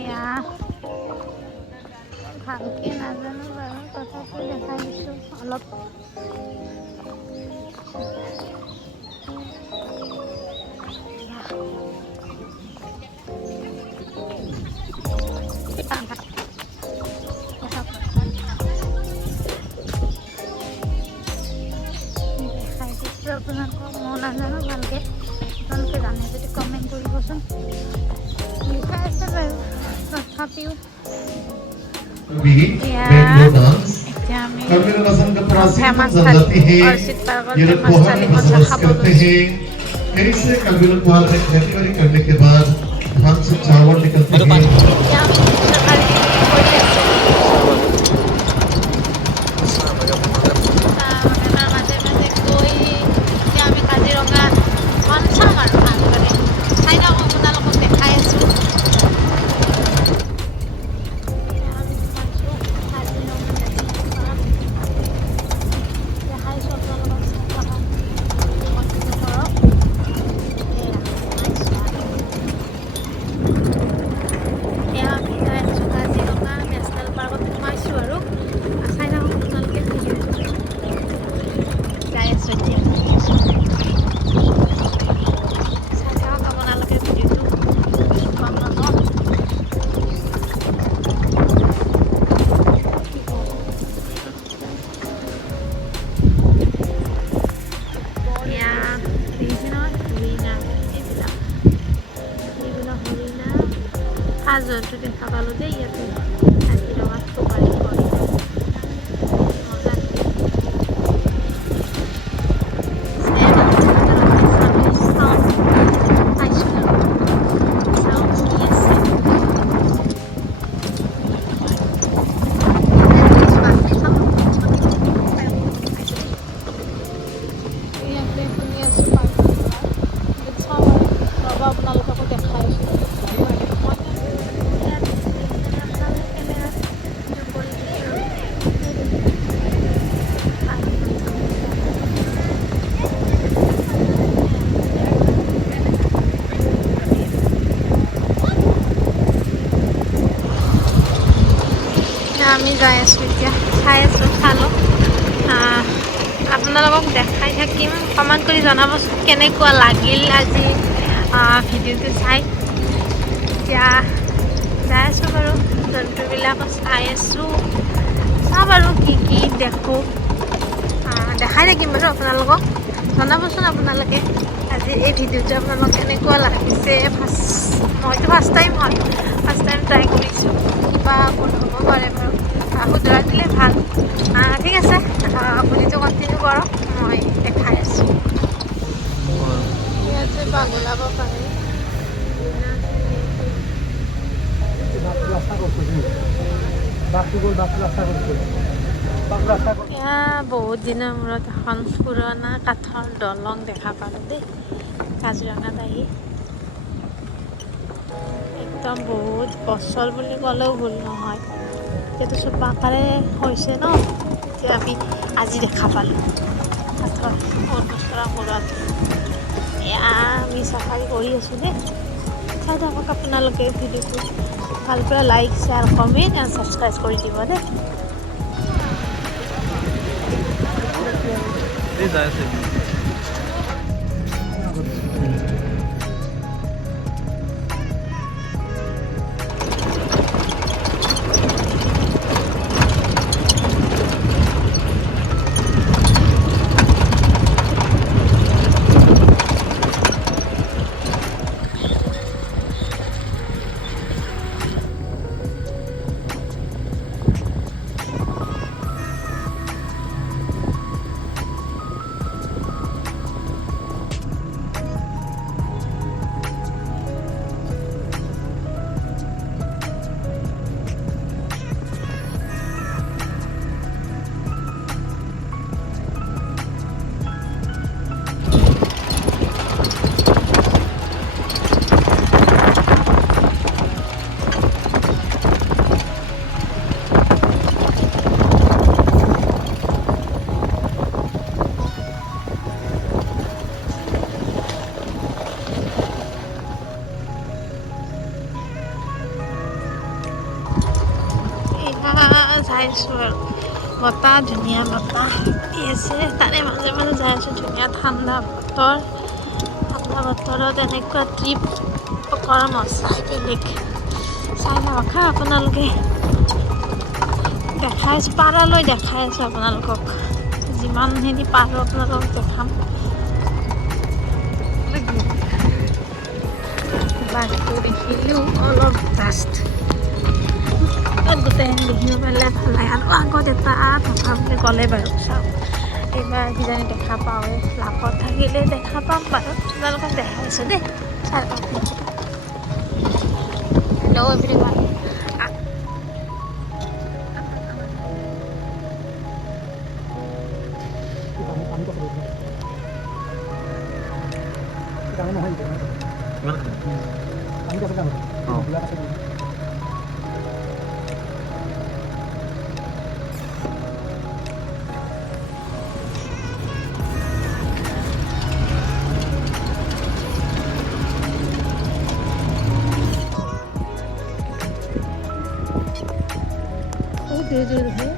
এয়া ভালকে নাজানো বাৰু, তথাপিও দেখাই দিছোঁ অলপ। দেখাই দিছোঁ আপোনালোকক, মই নাজানো ভালকে, আপোনালোকে জানে যদি কমেণ্ট কৰিবচোন। লিখা আছে বাৰু, তথাপিও এতিয়া আমি ফেমাছ থালি অৰ্চিড পাৰ্কৰ ফেমাছ থালি মজা খাব লৈছোঁ। ऐसे कबीलों को हाल में खेती बाड़ी करने के बाद धान से चावल निकलते हैं। এতিয়া আমি सरकारी কৰি আছে বাগানৰ মাজে মাজে গৈ এতিয়া আমি কাজিৰঙাখন চাম আৰু ভালদৰে চাই থাকক, আপোনালোকক দেখাই আছোঁ। আমি সোমাইছোঁ কাজিৰঙা নেশ্যনেল পাৰ্ক, দেখাইছোঁ আপোনালোকক, চাই থাকক, কণ্টিনিউ কৰক। এয়া আমি যাই আছোঁ কাজিৰঙা নেশ্যনেল পাৰ্কত সোমাইছোঁ আৰু চাই থাকক আপোনালোকে ভিডিঅ'টো। যাই আছোঁ এতিয়া, চাই থাকক আপোনালোকে ভিডিঅ'টো, গম নাপাওঁ। এয়া দেখিছে নহয় হৰিণা, এইবিলাক হৰিণা সাজ জন্তু দেখা পালোঁ দেই ইয়াতে কাজিৰঙাত সফাৰী কৰি মজা। আপোনালোককো দেখাইছোঁ। আমি যাই আছোঁ এতিয়া, চাই আছোঁ, চালোঁ। আপোনালোকক দেখাই থাকিম, কমেণ্ট কৰি জনাবচোন কেনেকুৱা লাগিল আজি ভিডিঅ'টো চাই। এতিয়া যাই আছোঁ বাৰু, জন্তুবিলাকো চাই আছোঁ, চাওঁ বাৰু কি কি দেখোঁ, দেখাই থাকিম বাৰু আপোনালোকক। জনাবচোন আপোনালোকে আজি এই ভিডিঅ'টো আপোনালোকক কেনেকুৱা লাগিছে। মইতো ফাৰ্ষ্ট টাইম ট্ৰাই কৰিছোঁ, কিবা ভুল হ'ব পাৰে বাৰু, শুধৰাই দিলে ভাল। ঠিক আছে, আপুনিতো কণ্টিনিউ কৰক, মই দেখাই আছোঁ। ইয়াতে বাঘ ওলাব পাৰে। এয়া বহুত দিনৰ মূৰত এখন পুৰণা কাঠৰ দলং দেখা পালোঁ দেই কাজিৰঙাত আহি। একদম বহুত বছৰ বুলি ক'লেও ভুল নহয়, এতিয়াতো চব পাকাৰে হৈছে ন, এতিয়া আমি আজি দেখা পালোঁ কাঠৰ বহুত বছৰৰ মূৰত। এয়া আমি চাফাৰী কৰি আছোঁ দেই, চাই থাকক আপোনালোকে ভিডিঅ'টো, ভাল পৰা লাইক, শ্বেয়াৰ, কমেণ্ট আৰু ছাবস্ক্ৰাইব কৰি দিব দেই। চাই আছোঁ আৰু বতাহ ধুনীয়া বতাহ দি আছে তাৰে মাজে মাজে যাই আছোঁ ধুনীয়া ঠাণ্ডা বতৰত এনেকুৱা ট্ৰিপ কৰা মজাই বেলেগ চাই লওক হা আপোনালোকে দেখাই আছোঁ পাৰালৈ দেখাই আছোঁ আপোনালোকক যিমানখিনি পাৰোঁ আপোনালোকক দেখাম বাঘটো দেখিলোঁ অলপ জাষ্ট গোটেইখিনি দেখিব পাৰিলে ভাল লাগে আৰু আগত এটা থকা বুলি ক'লে বাৰু চাওক এইবাৰ কিজানি দেখা পাওঁৱে লাভত থাকিলে দেখা পাম বাৰু আপোনালোকক দেখাইছোঁ দেই চাই লওক হেল্ল' এভৰিৱান बहुत देर है